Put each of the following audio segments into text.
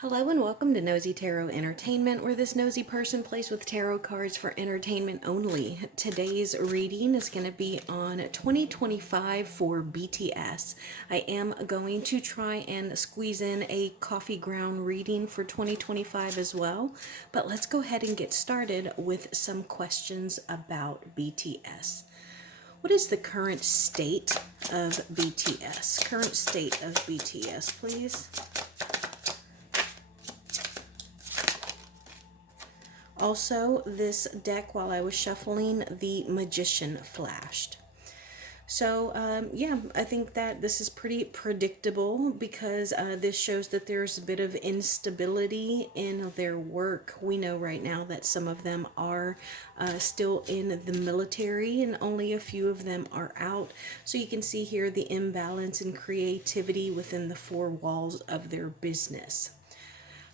Hello and welcome to Nosy Tarot Entertainment, where this nosy person plays with tarot cards for entertainment only. Today's reading is going to be on 2025 for BTS. I am going to try and squeeze in a coffee ground reading for 2025 as well, but let's go ahead and get started with some questions about BTS. What is the current state of BTS? Current state of BTS, please. Also, this deck, while I was shuffling, the Magician flashed. So, yeah, I think that this is pretty predictable because this shows that there's a bit of instability in their work. We know right now that some of them are still in the military and only a few of them are out. So you can see here the imbalance in creativity within the four walls of their business.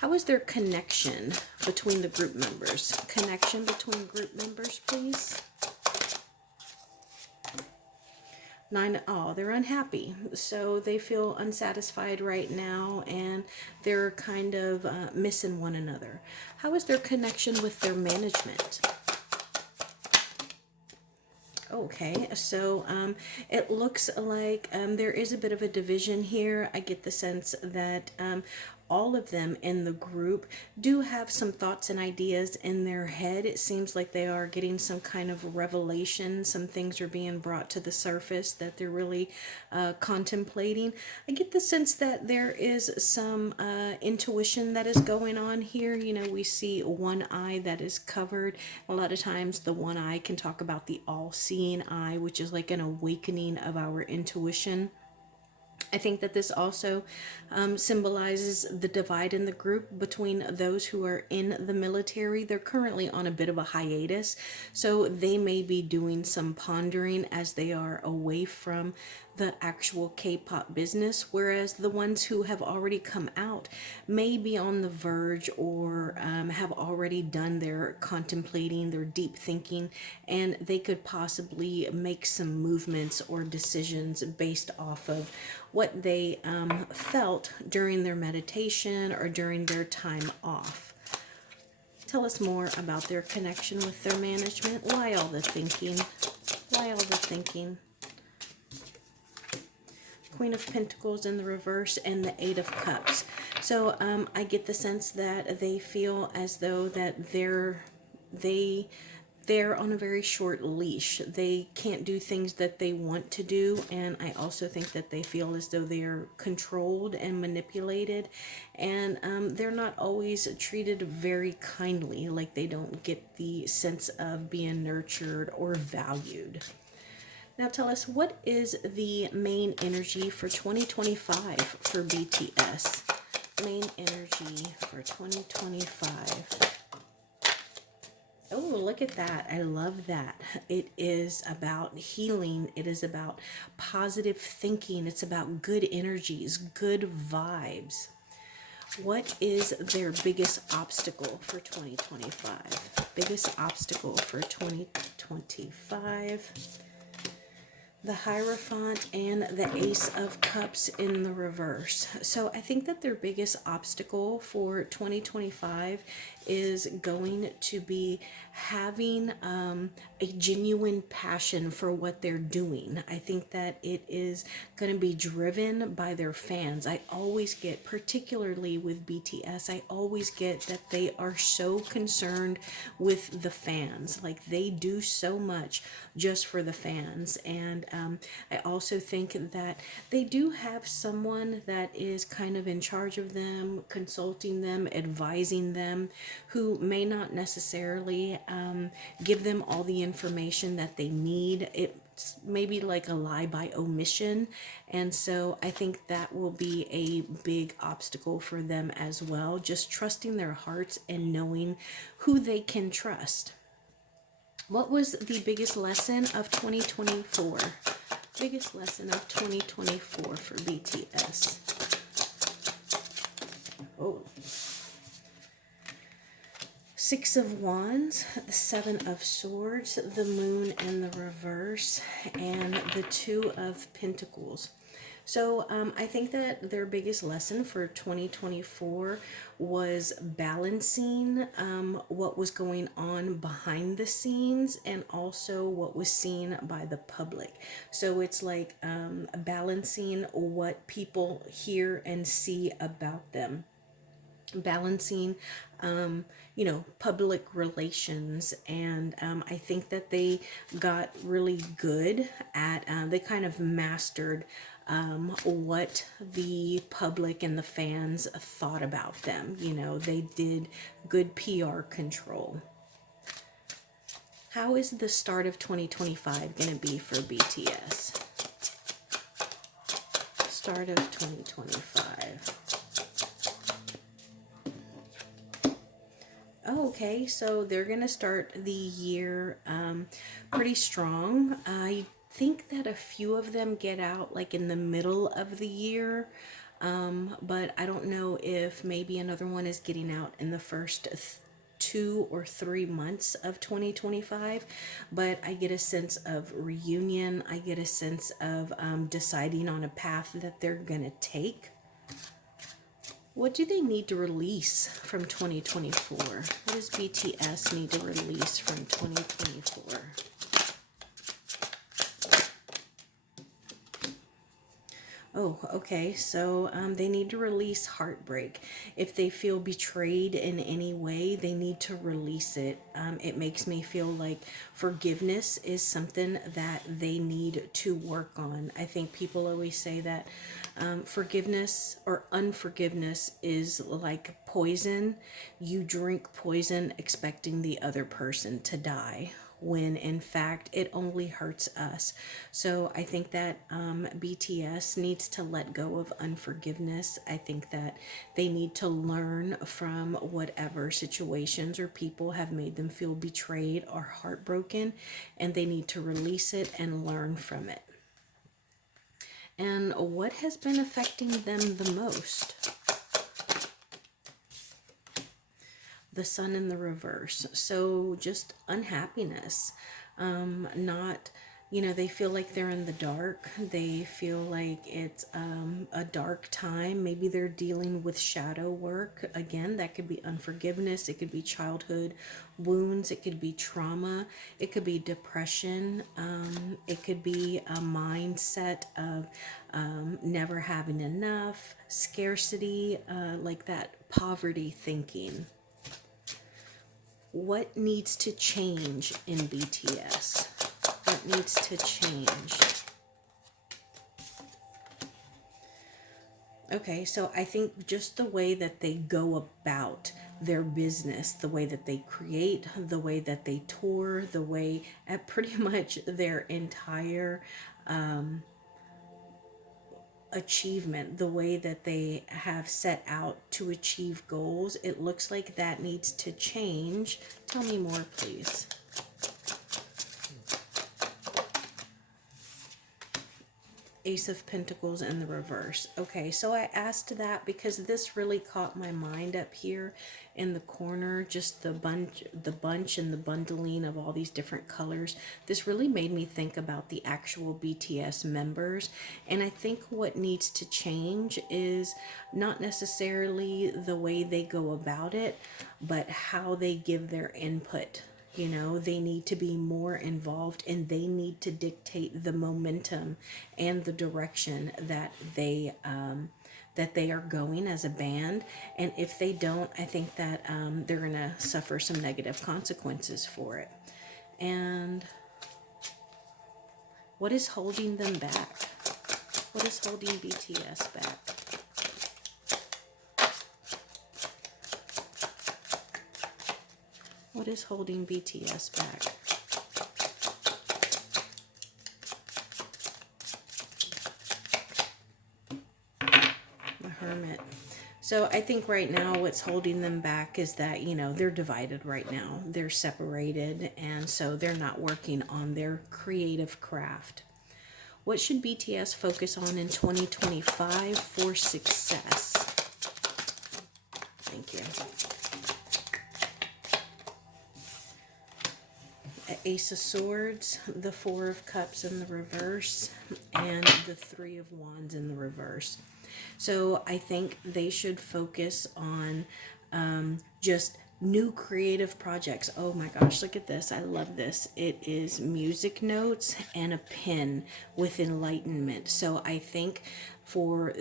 How is their connection between the group members? Connection between group members, please. Oh, they're unhappy. So they feel unsatisfied right now and they're kind of missing one another. How is their connection with their management? Okay, so it looks like there is a bit of a division here. I get the sense that all of them in the group do have some thoughts and ideas in their head. It seems like they are getting some kind of revelation. Some things are being brought to the surface that they're really contemplating. I get the sense that there is some intuition that is going on here. You know, we see one eye that is covered. A lot of times the one eye can talk about the all-seeing eye, which is like an awakening of our intuition. I think that this also symbolizes the divide in the group between those who are in the military. They're currently on a bit of a hiatus, so they may be doing some pondering as they are away from the actual K-pop business, whereas the ones who have already come out may be on the verge or have already done their contemplating, their deep thinking, and they could possibly make some movements or decisions based off of what they felt during their meditation or during their time off. Tell us more about their connection with their management. Why all the thinking? Why all the thinking? Queen of Pentacles in the reverse and the Eight of Cups. So I get the sense that they feel as though that they're on a very short leash. They can't do things that they want to do, and I also think that they feel as though they are controlled and manipulated, and they're not always treated very kindly, like they don't get the sense of being nurtured or valued. Now tell us, what is the main energy for 2025 for BTS? Main energy for 2025. Oh, look at that. I love that. It is about healing. It is about positive thinking. It's about good energies, good vibes. What is their biggest obstacle for 2025? Biggest obstacle for 2025. The Hierophant and the Ace of Cups in the reverse. So I think that their biggest obstacle for 2025 is going to be having a genuine passion for what they're doing. I think that it is going to be driven by their fans. I always get, particularly with BTS, I always get that they are so concerned with the fans. Like, they do so much just for the fans. And I also think that they do have someone that is kind of in charge of them, consulting them, advising them, who may not necessarily give them all the information that they need. It's maybe like a lie by omission. And so I think that will be a big obstacle for them as well. Just trusting their hearts and knowing who they can trust. What was the biggest lesson of 2024? Biggest lesson of 2024 for BTS. Oh. Six of Wands, the Seven of Swords, the Moon in the reverse, and the Two of Pentacles. So I think that their biggest lesson for 2024 was balancing what was going on behind the scenes and also what was seen by the public. So it's like balancing what people hear and see about them, balancing public relations. And I think that they got really good at they kind of mastered what the public and the fans thought about them. They did good PR control. How is the start of 2025 going to be for BTS? Start of 2025. Oh, okay, so they're going to start the year pretty strong. I think that a few of them get out like in the middle of the year, but I don't know if maybe another one is getting out in the first 2 or 3 months of 2025. But I get a sense of reunion. I get a sense of deciding on a path that they're going to take. What do they need to release from 2024? What does BTS need to release from 2024? Oh, okay. So they need to release heartbreak. If they feel betrayed in any way, they need to release it. It makes me feel like forgiveness is something that they need to work on. I think people always say that forgiveness or unforgiveness is like poison. You drink poison expecting the other person to die, when in fact it only hurts us. So I think that BTS needs to let go of unforgiveness. I think that they need to learn from whatever situations or people have made them feel betrayed or heartbroken, and they need to release it and learn from it. And what has been affecting them the most? The sun in the reverse. So just unhappiness, not, they feel like they're in the dark. They feel like it's a dark time. Maybe they're dealing with shadow work. Again, that could be unforgiveness. It could be childhood wounds. It could be trauma. It could be depression. It could be a mindset of never having enough, scarcity, like that poverty thinking. What needs to change in BTS? What needs to change? Okay, so I think just the way that they go about their business, the way that they create, the way that they tour, the way at pretty much their entire achievement, the way that they have set out to achieve goals, it looks like that needs to change. Tell me more, please. Ace of Pentacles in the reverse. Okay, so I asked that because this really caught my mind up here in the corner, just the bunch and the bundling of all these different colors. This really made me think about the actual BTS members, and I think what needs to change is not necessarily the way they go about it, but how they give their input. They need to be more involved, and they need to dictate the momentum and the direction that they are going as a band. And if they don't, I think that they're going to suffer some negative consequences for it. And what is holding them back? What is holding BTS back? What is holding BTS back? The Hermit. So I think right now what's holding them back is that, they're divided right now. They're separated, and so they're not working on their creative craft. What should BTS focus on in 2025 for success? Thank you. Ace of Swords, the Four of Cups in the reverse, and the Three of Wands in the reverse. So I think they should focus on just new creative projects. Oh my gosh, look at this. I love this. It is music notes and a pen with enlightenment. So I think for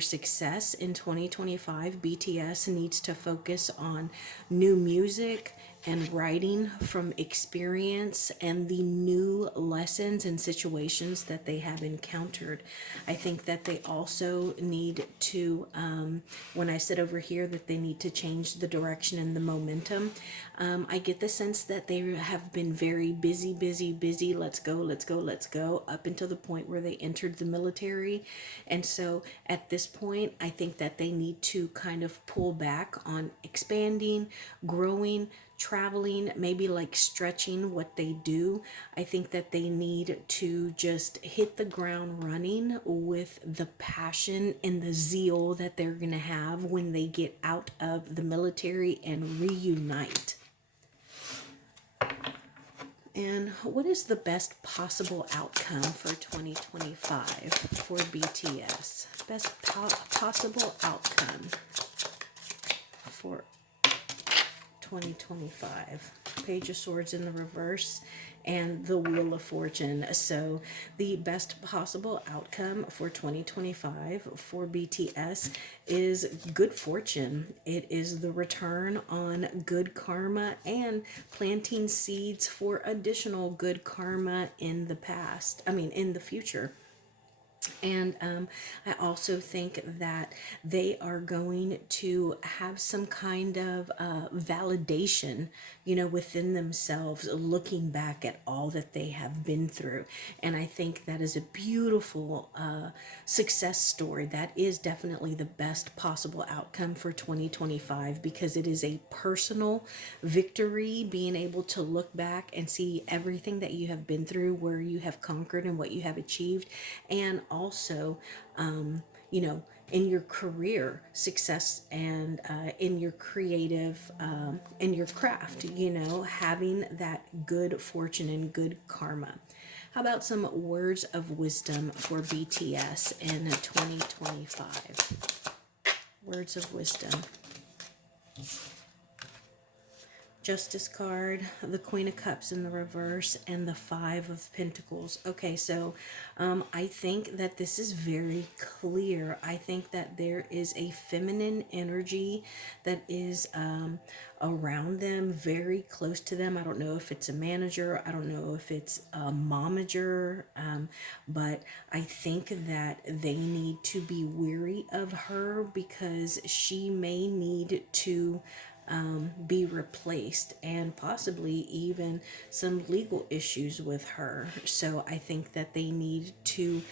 success in 2025, BTS needs to focus on new music and writing from experience and the new lessons and situations that they have encountered. I think that they also need to, when I sit over here, that they need to change the direction and the momentum. I get the sense that they have been very busy, busy, busy. Let's go, let's go, let's go, up until the point where they entered the military. And so at this point, I think that they need to kind of pull back on expanding, growing, traveling, maybe like stretching what they do. I think that they need to just hit the ground running with the passion and the zeal that they're going to have when they get out of the military and reunite. And what is the best possible outcome for 2025 for BTS? Best possible outcome for 2025. Page of Swords in the reverse and the Wheel of Fortune. So the best possible outcome for 2025 for BTS is good fortune. It is the return on good karma and planting seeds for additional good karma in the past. In the future. And I also think that they are going to have some kind of validation, within themselves, looking back at all that they have been through. And I think that is a beautiful success story. That is definitely the best possible outcome for 2025 because it is a personal victory, being able to look back and see everything that you have been through, where you have conquered and what you have achieved, and also, in your career success and in your creative, in your craft, having that good fortune and good karma. How about some words of wisdom for BTS in 2025? Words of wisdom. Justice card, the Queen of Cups in the reverse, and the Five of Pentacles. Okay, so I think that this is very clear. I think that there is a feminine energy that is around them, very close to them. I don't know if it's a manager, I don't know if it's a momager, but I think that they need to be weary of her because she may need to be replaced, and possibly even some legal issues with her. So I think that they need to,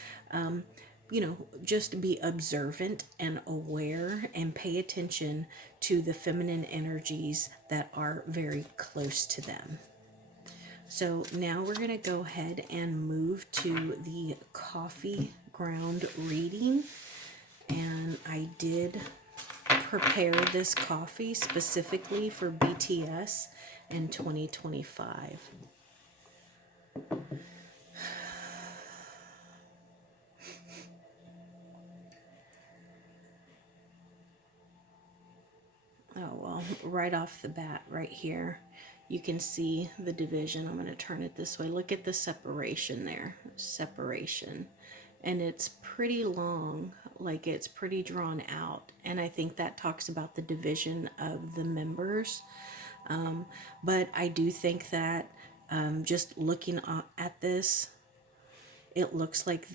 just be observant and aware and pay attention to the feminine energies that are very close to them. So now we're going to go ahead and move to the coffee ground reading. And I did prepare this coffee specifically for BTS in 2025. Oh, well, right off the bat, right here, you can see the division. I'm going to turn it this way. Look at the separation there. Separation. And it's pretty long, like it's pretty drawn out. And I think that talks about the division of the members. But I do think that just looking at this, it looks like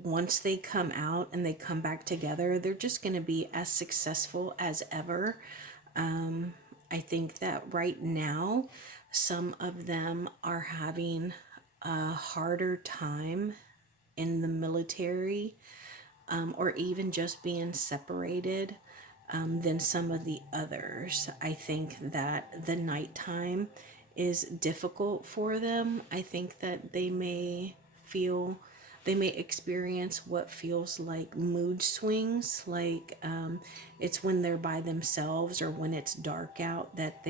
once they come out and they come back together, they're just going to be as successful as ever. I think that right now, some of them are having a harder time in the military, or even just being separated, than some of the others. I think that the nighttime is difficult for them. I think that they may experience what feels like mood swings, like it's when they're by themselves or when it's dark out that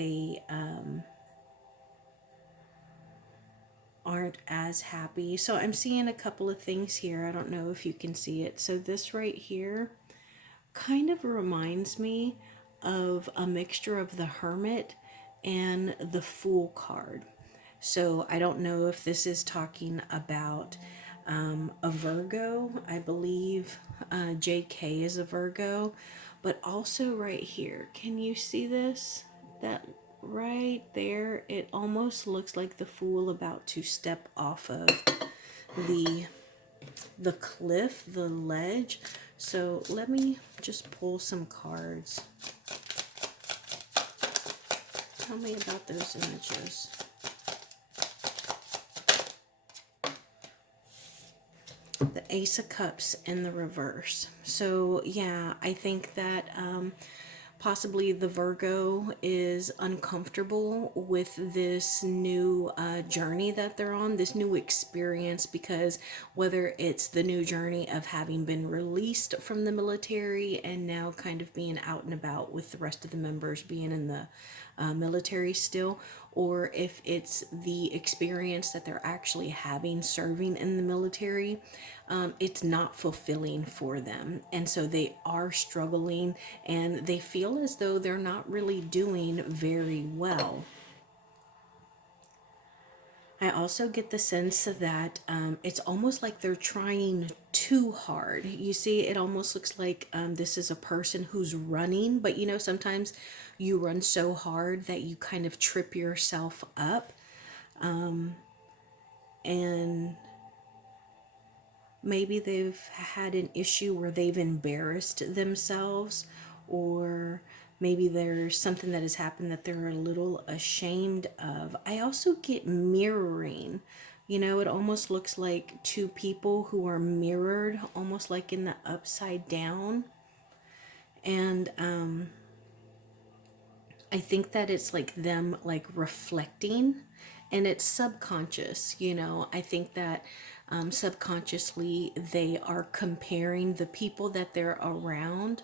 aren't as happy. So I'm seeing a couple of things here. I don't know if you can see it. So this right here kind of reminds me of a mixture of the Hermit and the Fool card. So I don't know if this is talking about a Virgo. I believe JK is a Virgo. But also right here, can you see this? That right there, it almost looks like the Fool about to step off of the the cliff, the ledge. So let me just pull some cards. Tell me about those images. The Ace of Cups in the reverse. So yeah, I think that possibly the Virgo is uncomfortable with this new journey that they're on, this new experience, because whether it's the new journey of having been released from the military and now kind of being out and about with the rest of the members being in the military still, or if it's the experience that they're actually having serving in the military, it's not fulfilling for them. And so they are struggling and they feel as though they're not really doing very well. I also get the sense that it's almost like they're trying too hard. You see, it almost looks like this is a person who's running, but you know, sometimes you run so hard that you kind of trip yourself up. And maybe they've had an issue where they've embarrassed themselves, or maybe there's something that has happened that they're a little ashamed of. I also get mirroring. You know, it almost looks like two people who are mirrored, almost like in the upside down. And I think that it's like them like reflecting, and it's subconscious. You know, I think that subconsciously they are comparing the people that they're around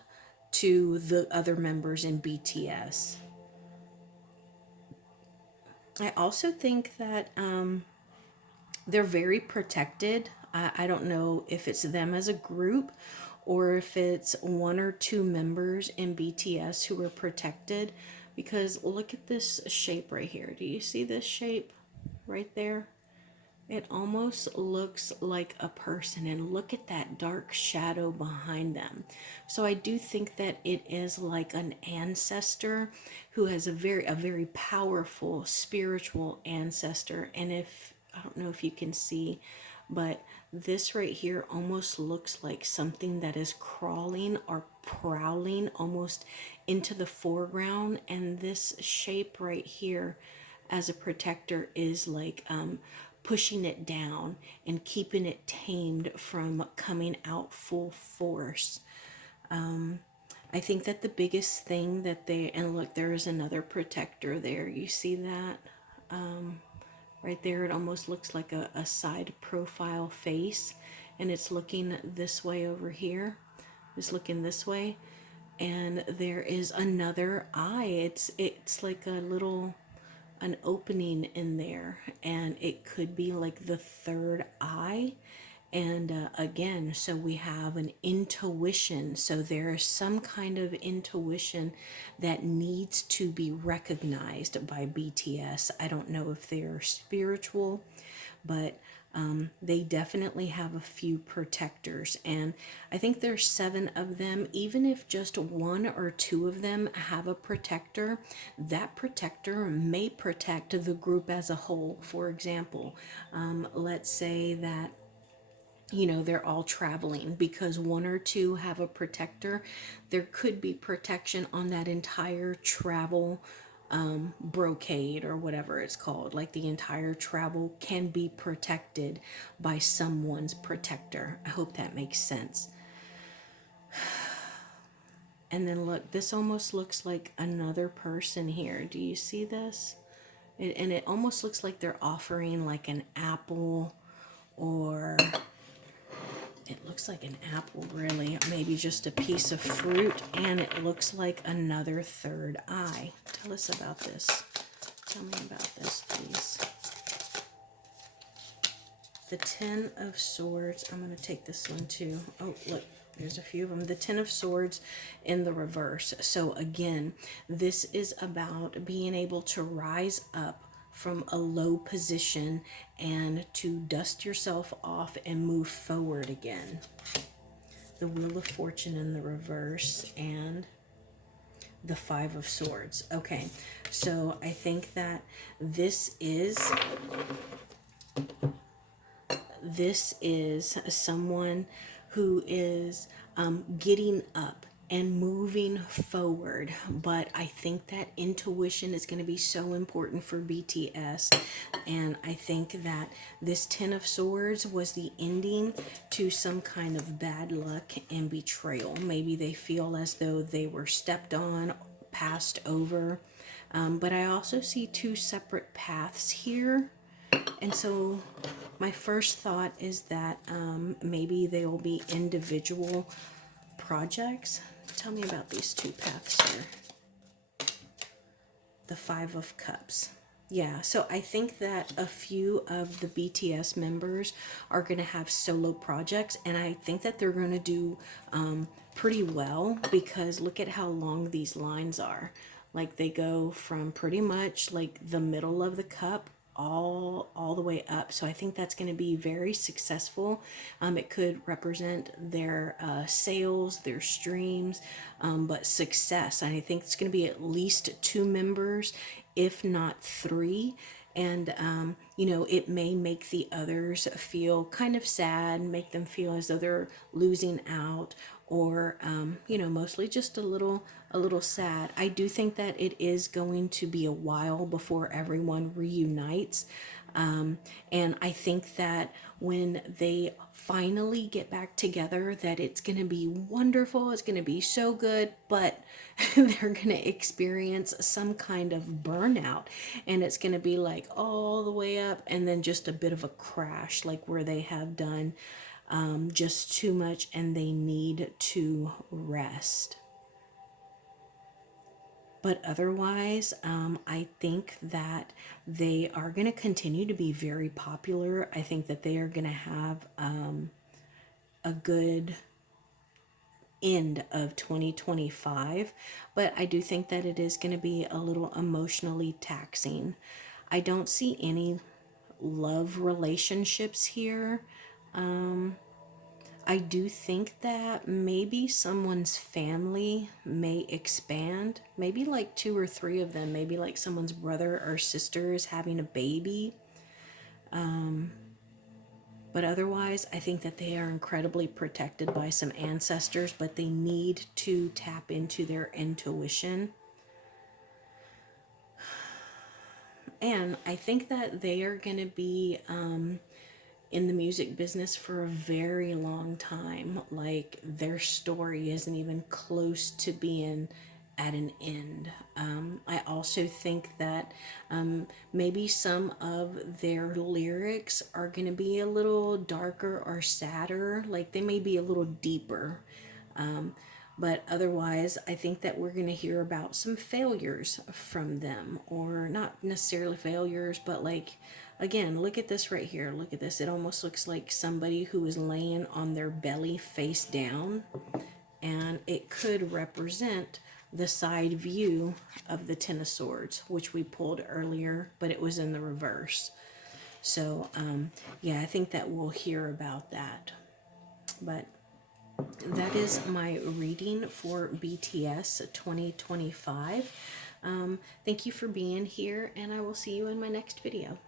to the other members in BTS. I also think that they're very protected. I don't know if it's them as a group or if it's one or two members in BTS who are protected, because look at this shape right here. Do you see this shape right there? It almost looks like a person, and look at that dark shadow behind them. So I do think that it is like an ancestor who has a very powerful spiritual ancestor. And if I don't know if you can see, but this right here almost looks like something that is crawling or prowling almost into the foreground, and this shape right here as a protector is like pushing it down and keeping it tamed from coming out full force. I think that the biggest thing that and look, there is another protector there. You see that? Right there, it almost looks like a side profile face, and it's looking this way over here. It's looking this way, and there is another eye. It's like a little an opening in there, and it could be like the third eye. And again, so we have an intuition. So there is some kind of intuition that needs to be recognized by BTS. I don't know if they're spiritual, but they definitely have a few protectors, and I think there's 7 of them. Even if just 1 or 2 of them have a protector, that protector may protect the group as a whole. For example, let's say that they're all traveling because 1 or 2 have a protector. There could be protection on that entire travel brocade or whatever it's called. Like the entire travel can be protected by someone's protector. I hope that makes sense. And then look, this almost looks like another person here. Do you see this? And it almost looks like they're offering like an apple, or it looks like an apple, really. Maybe just a piece of fruit, and it looks like another third eye. Tell us about this. Tell me about this, please. the Ten of Swords. I'm going to take this one too. Oh, look, there's a few of them. The Ten of Swords in the reverse. So again, this is about being able to rise up from a low position and to dust yourself off and move forward again. The Wheel of Fortune in the reverse and the Five of Swords. Okay, so I think that this is someone who is getting up and moving forward, but I think that intuition is going to be so important for BTS, and I think that this Ten of Swords was the ending to some kind of bad luck and betrayal. Maybe they feel as though they were stepped on, passed over, but I also see two separate paths here. And so my first thought is that maybe they will be individual projects. Tell me about these two paths here. The Five of Cups. Yeah, so I think that a few of the BTS members are going to have solo projects, and I think that they're going to do pretty well, because look at how long these lines are. Like, they go from pretty much like the middle of the cup all the way up. So I think that's going to be very successful. It could represent their sales, their streams, but success. And I think it's going to be at least 2 members, if not 3. And you know, it may make the others feel kind of sad, make them feel as though they're losing out, or you know, mostly just a little sad. I do think that it is going to be a while before everyone reunites, and I think that when they finally get back together, that it's going to be wonderful, it's going to be so good, but they're going to experience some kind of burnout, and it's going to be like all the way up and then just a bit of a crash, like where they have done just too much and they need to rest. But otherwise, I think that they are going to continue to be very popular. I think that they are going to have a good end of 2025, but I do think that it is going to be a little emotionally taxing. I don't see any love relationships here. I do think that maybe someone's family may expand, maybe like 2 or 3 of them, maybe like someone's brother or sister is having a baby. But otherwise, I think that they are incredibly protected by some ancestors, but they need to tap into their intuition. And I think that they are going to be in the music business for a very long time. Like, their story isn't even close to being at an end. I also think that maybe some of their lyrics are going to be a little darker or sadder. Like, they may be a little deeper. But otherwise, I think that we're going to hear about some failures from them, or not necessarily failures, but like, again, look at this right here. Look at this. It almost looks like somebody who is laying on their belly face down, and it could represent the side view of the Ten of Swords, which we pulled earlier, but it was in the reverse. So, yeah, I think that we'll hear about that. But that is my reading for BTS 2025. Thank you for being here, and I will see you in my next video.